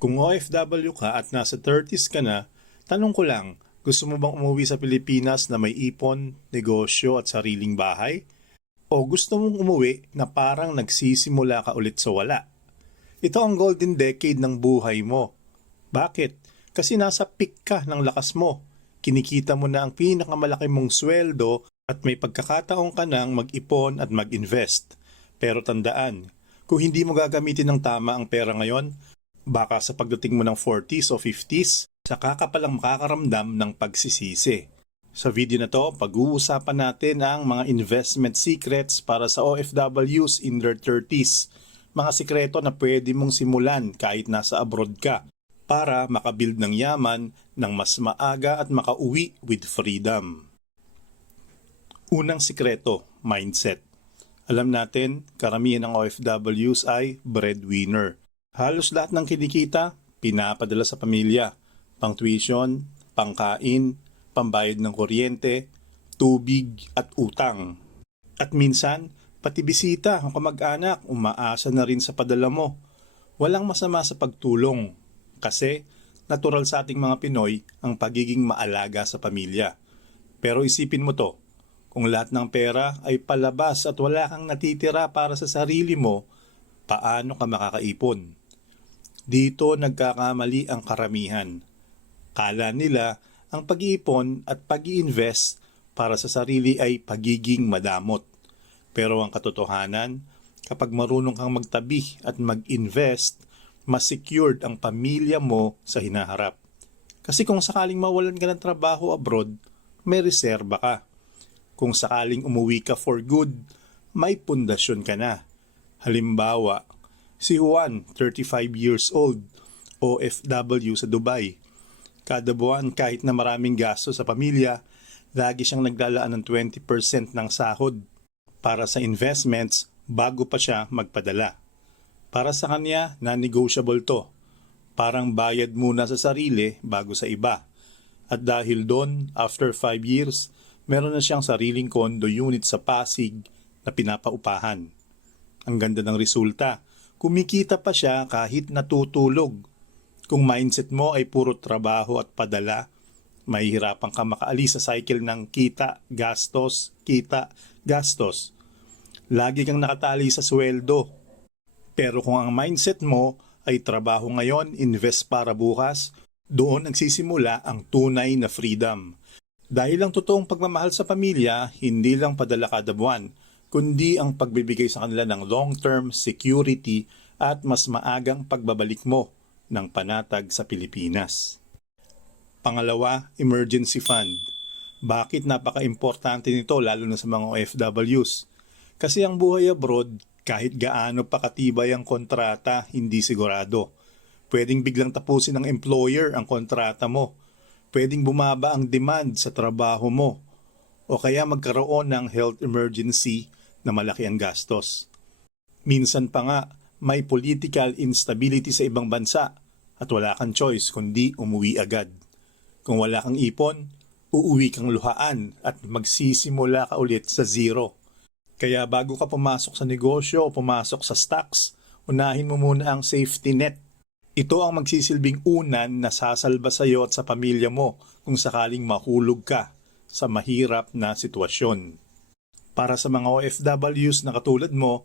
Kung OFW ka at nasa 30s ka na, tanong ko lang, gusto mo bang umuwi sa Pilipinas na may ipon, negosyo at sariling bahay? O gusto mong umuwi na parang nagsisimula ka ulit sa wala? Ito ang golden decade ng buhay mo. Bakit? Kasi nasa peak ka ng lakas mo. Kinikita mo na ang pinakamalaki mong sweldo at may pagkakataon ka nang mag-ipon at mag-invest. Pero tandaan, kung hindi mo gagamitin ng tama ang pera ngayon, baka sa pagdating mo ng 40s o 50s, saka ka palang makakaramdam ng pagsisisi. Sa video na to, pag-uusapan natin ang mga investment secrets para sa OFWs in their 30s. Mga sikreto na pwede mong simulan kahit nasa abroad ka para makabuild ng yaman ng mas maaga at makauwi with freedom. Unang sikreto, mindset. Alam natin, karamihan ng OFWs ay breadwinner. Halos lahat ng kinikita, pinapadala sa pamilya. Pang tuition, pangkain, pambayad ng kuryente, tubig at utang. At minsan, pati bisita ang kamag-anak umaasa na rin sa padala mo. Walang masama sa pagtulong kasi natural sa ating mga Pinoy ang pagiging maalaga sa pamilya. Pero isipin mo to, kung lahat ng pera ay palabas at wala kang natitira para sa sarili mo, paano ka makakaipon? Dito nagkakamali ang karamihan. Kala nila ang pag-iipon at pag invest para sa sarili ay pagiging madamot. Pero ang katotohanan, kapag marunong kang magtabi at mag-invest, mas secured ang pamilya mo sa hinaharap. Kasi kung sakaling mawalan ka ng trabaho abroad, may reserba ka. Kung sakaling umuwi ka for good, may pundasyon ka na. Halimbawa, si Juan, 35 years old, OFW sa Dubai. Kada buwan kahit na maraming gasto sa pamilya, lagi siyang naglalaan ng 20% ng sahod para sa investments bago pa siya magpadala. Para sa kanya, non-negotiable to. Parang bayad muna sa sarili bago sa iba. At dahil doon, after 5 years, meron na siyang sariling condo unit sa Pasig na pinapaupahan. Ang ganda ng resulta, kumikita pa siya kahit natutulog. Kung mindset mo ay puro trabaho at padala, mahihirapan ka makaalis sa cycle ng kita, gastos, kita, gastos. Lagi kang nakatali sa sweldo. Pero kung ang mindset mo ay trabaho ngayon, invest para bukas, doon nagsisimula ang tunay na freedom. Dahil ang totoong pagmamahal sa pamilya, hindi lang padala kada buwan, kundi ang pagbibigay sa kanila ng long-term security at mas maagang pagbabalik mo ng panatag sa Pilipinas. Pangalawa, emergency fund. Bakit napaka-importante nito lalo na sa mga OFWs? Kasi ang buhay abroad, kahit gaano pa katibay ang kontrata, hindi sigurado. Pwedeng biglang tapusin ng employer ang kontrata mo. Pwedeng bumaba ang demand sa trabaho mo. O kaya magkaroon ng health emergency na malaki ang gastos. Minsan pa nga, may political instability sa ibang bansa at wala kang choice kundi umuwi agad. Kung wala kang ipon, uuwi kang luhaan at magsisimula ka ulit sa zero. Kaya bago ka pumasok sa negosyo o pumasok sa stocks, unahin mo muna ang safety net. Ito ang magsisilbing unan na sasalba sa iyo at sa pamilya mo kung sakaling mahulog ka sa mahirap na sitwasyon. Para sa mga OFWs na katulad mo,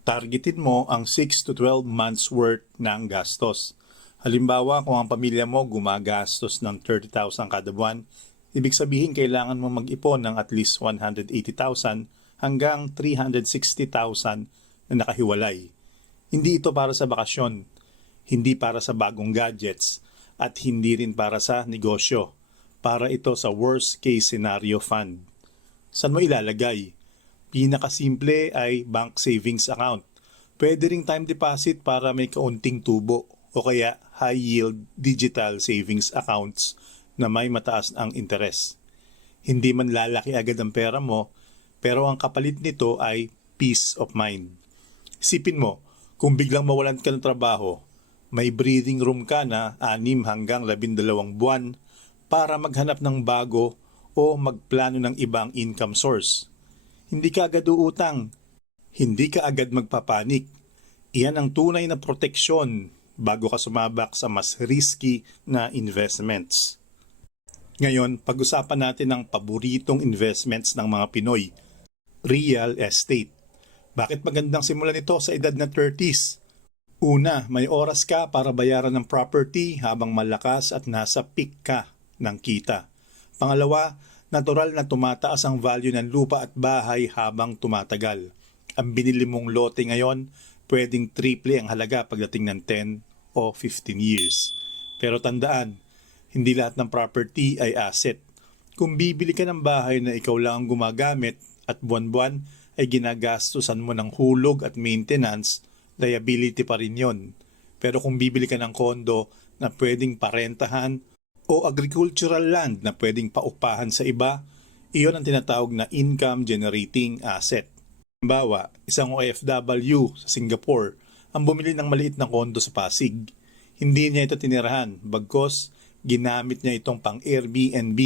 targetin mo ang 6 to 12 months worth ng gastos. Halimbawa, kung ang pamilya mo gumagastos ng 30,000 kada buwan, ibig sabihin kailangan mo mag-ipon ng at least 180,000 hanggang 360,000 na nakahiwalay. Hindi ito para sa bakasyon, hindi para sa bagong gadgets, at hindi rin para sa negosyo. Para ito sa worst case scenario fund. Saan mo ilalagay? Pinakasimple ay bank savings account. Pwede ring time deposit para may kaunting tubo o kaya high yield digital savings accounts na may mataas ang interes. Hindi man lalaki agad ang pera mo, pero ang kapalit nito ay peace of mind. Isipin mo, kung biglang mawalan ka ng trabaho, may breathing room ka na 6 hanggang 12 buwan para maghanap ng bago o magplano ng ibang income source. Hindi ka agad uutang, hindi ka agad magpapanik. Iyan ang tunay na proteksyon bago ka sumabak sa mas risky na investments. Ngayon, pag-usapan natin ang paboritong investments ng mga Pinoy, real estate. Bakit magandang simulan ito sa edad na 30s? Una, may oras ka para bayaran ng property habang malakas at nasa peak ka ng kita. Pangalawa, natural na tumataas ang value ng lupa at bahay habang tumatagal. Ang binili mong lote ngayon, pwedeng triple ang halaga pagdating ng 10 o 15 years. Pero tandaan, hindi lahat ng property ay asset. Kung bibili ka ng bahay na ikaw lang ang gumagamit at buwan-buwan ay ginagastusan mo ng hulog at maintenance, liability pa rin yon. Pero kung bibili ka ng kondo na pwedeng parentahan o agricultural land na pwedeng paupahan sa iba, iyon ang tinatawag na income generating asset. Halimbawa, isang OFW sa Singapore ang bumili ng maliit na kondo sa Pasig. Hindi niya ito tinirahan, bagkos ginamit niya itong pang Airbnb.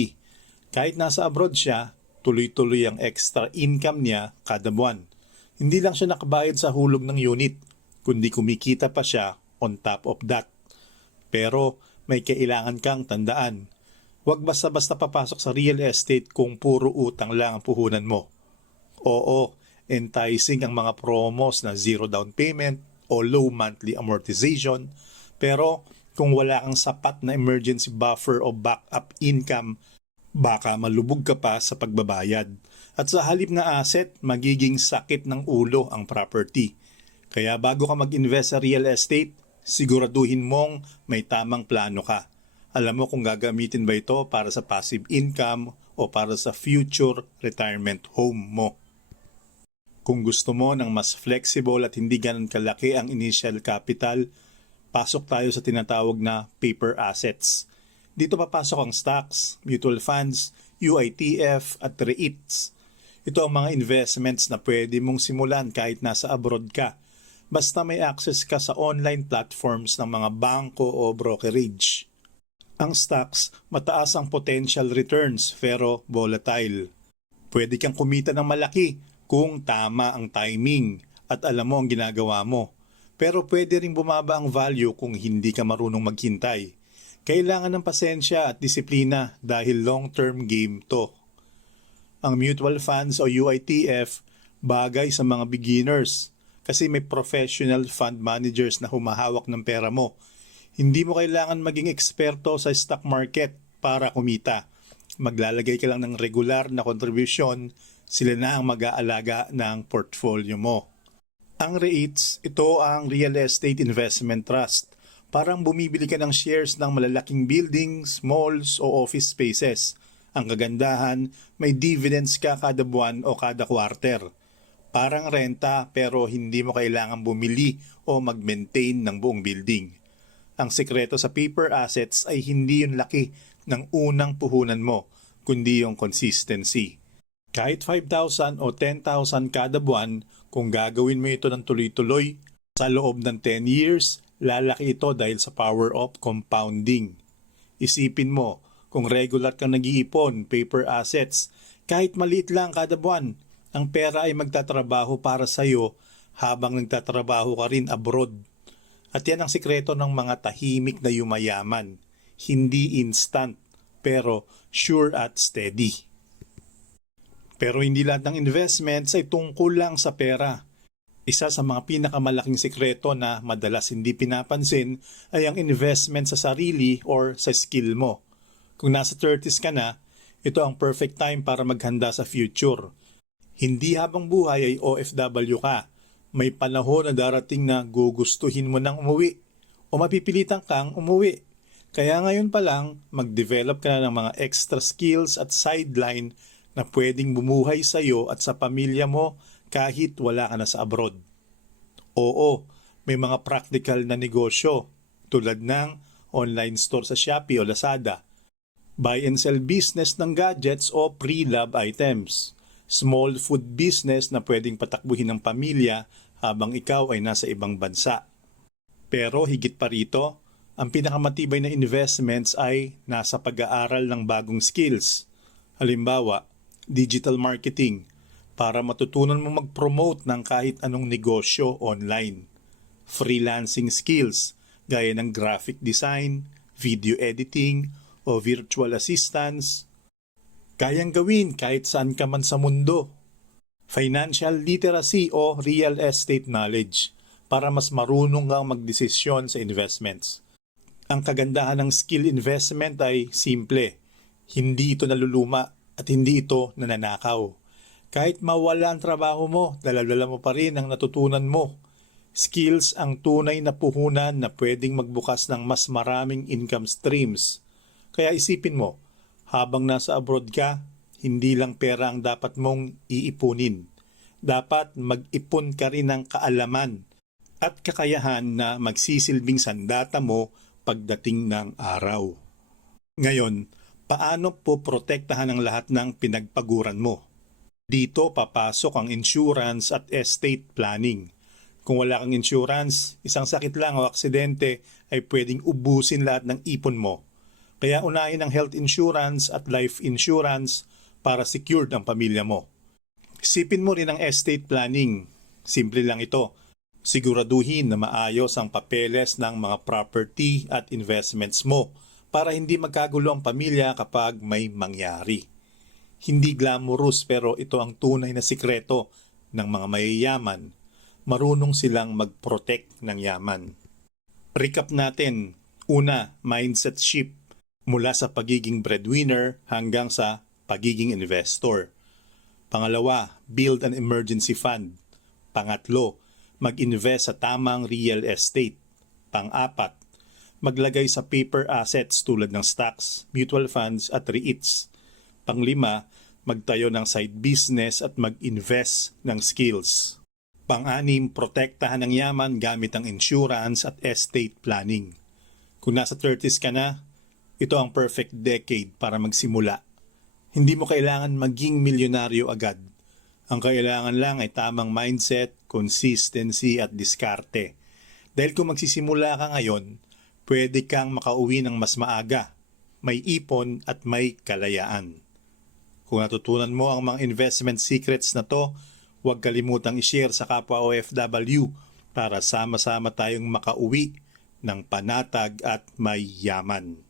Kahit nasa abroad siya, tuloy-tuloy ang extra income niya kada buwan. Hindi lang siya nakabayad sa hulog ng unit, kundi kumikita pa siya on top of that. Pero may kailangan kang tandaan. Huwag basta-basta papasok sa real estate kung puro utang lang ang puhunan mo. Oo, enticing ang mga promos na zero down payment o low monthly amortization, pero kung wala kang sapat na emergency buffer o backup income, baka malubog ka pa sa pagbabayad. At sa halip na asset, magiging sakit ng ulo ang property. Kaya bago ka mag-invest sa real estate, siguraduhin mong may tamang plano ka. Alam mo kung gagamitin ba ito para sa passive income o para sa future retirement home mo. Kung gusto mo ng mas flexible at hindi ganun kalaki ang initial capital, pasok tayo sa tinatawag na paper assets. Dito papasok ang stocks, mutual funds, UITF at REITs. Ito ang mga investments na pwede mong simulan kahit nasa abroad ka. Basta may access ka sa online platforms ng mga bangko o brokerage. Ang stocks, mataas ang potential returns pero volatile. Pwede kang kumita ng malaki kung tama ang timing at alam mo ang ginagawa mo. Pero pwede ring bumaba ang value kung hindi ka marunong maghintay. Kailangan ng pasensya at disiplina dahil long-term game to. Ang mutual funds o UITF bagay sa mga beginners kasi may professional fund managers na humahawak ng pera mo. Hindi mo kailangan maging eksperto sa stock market para kumita. Maglalagay ka lang ng regular na contribution, sila na ang mag-aalaga ng portfolio mo. Ang REITs, ito ang Real Estate Investment Trust. Parang bumibili ka ng shares ng malalaking buildings, malls o office spaces. Ang kagandahan, may dividends ka kada buwan o kada quarter. Parang renta pero hindi mo kailangan bumili o mag-maintain ng buong building. Ang sekreto sa paper assets ay hindi yung laki ng unang puhunan mo, kundi yung consistency. Kahit 5,000 o 10,000 kada buwan, kung gagawin mo ito ng tuloy-tuloy, sa loob ng 10 years, lalaki ito dahil sa power of compounding. Isipin mo, kung regular kang nag-iipon, paper assets, kahit maliit lang kada buwan, ang pera ay magtatrabaho para sa iyo habang nagtatrabaho ka rin abroad. At yan ang sikreto ng mga tahimik na yumayaman. Hindi instant, pero sure at steady. Pero hindi lahat ng investments ay tungkol lang sa pera. Isa sa mga pinakamalaking sikreto na madalas hindi pinapansin ay ang investment sa sarili or sa skill mo. Kung nasa 30s ka na, ito ang perfect time para maghanda sa future. Hindi habang buhay ay OFW ka. May panahon na darating na gugustuhin mo nang umuwi o mapipilitan kang umuwi. Kaya ngayon pa lang, mag-develop ka na ng mga extra skills at sideline na pwedeng bumuhay sa iyo at sa pamilya mo kahit wala ka na sa abroad. Oo, may mga practical na negosyo tulad ng online store sa Shopee o Lazada, buy and sell business ng gadgets o pre-love items, small food business na pwedeng patakbuhin ng pamilya habang ikaw ay nasa ibang bansa. Pero higit pa rito, ang pinakamatibay na investments ay nasa pag-aaral ng bagong skills. Halimbawa, digital marketing para matutunan mo mag-promote ng kahit anong negosyo online. Freelancing skills gaya ng graphic design, video editing, o virtual assistance. Kayang gawin kahit saan ka man sa mundo. Financial literacy o real estate knowledge para mas marunong kang magdesisyon sa investments. Ang kagandahan ng skill investment ay simple. Hindi ito naluluma at hindi ito nananakaw. Kahit mawala ang trabaho mo, daladala mo pa rin ang natutunan mo. Skills ang tunay na puhunan na pwedeng magbukas ng mas maraming income streams. Kaya isipin mo, habang nasa abroad ka, hindi lang pera ang dapat mong iipunin. Dapat mag-ipon ka rin ng kaalaman at kakayahan na magsisilbing sandata mo pagdating ng araw. Ngayon, paano po protektahan ang lahat ng pinagpaguran mo? Dito papasok ang insurance at estate planning. Kung wala kang insurance, isang sakit lang o aksidente ay pwedeng ubusin lahat ng ipon mo. Kaya unahin ang health insurance at life insurance para secured ang pamilya mo. Isipin mo rin ang estate planning. Simple lang ito. Siguraduhin na maayos ang papeles ng mga property at investments mo para hindi magkagulo ang pamilya kapag may mangyari. Hindi glamorous pero ito ang tunay na sikreto ng mga mayayaman. Marunong silang mag-protect ng yaman. Recap natin. Una, mindset shift mula sa pagiging breadwinner hanggang sa pagiging investor. Pangalawa, build an emergency fund. Pangatlo, mag-invest sa tamang real estate. Pang-apat, maglagay sa paper assets tulad ng stocks, mutual funds at REITs. Panglima, magtayo ng side business at mag-invest ng skills. Pang-anim, protektahan ang yaman gamit ang insurance at estate planning. Kung nasa 30s ka na, ito ang perfect decade para magsimula. Hindi mo kailangan maging milyonaryo agad. Ang kailangan lang ay tamang mindset, consistency at diskarte. Dahil kung magsisimula ka ngayon, pwede kang makauwi ng mas maaga, may ipon at may kalayaan. Kung natutunan mo ang mga investment secrets na to, huwag kalimutang i-share sa kapwa OFW para sama-sama tayong makauwi ng panatag at may yaman.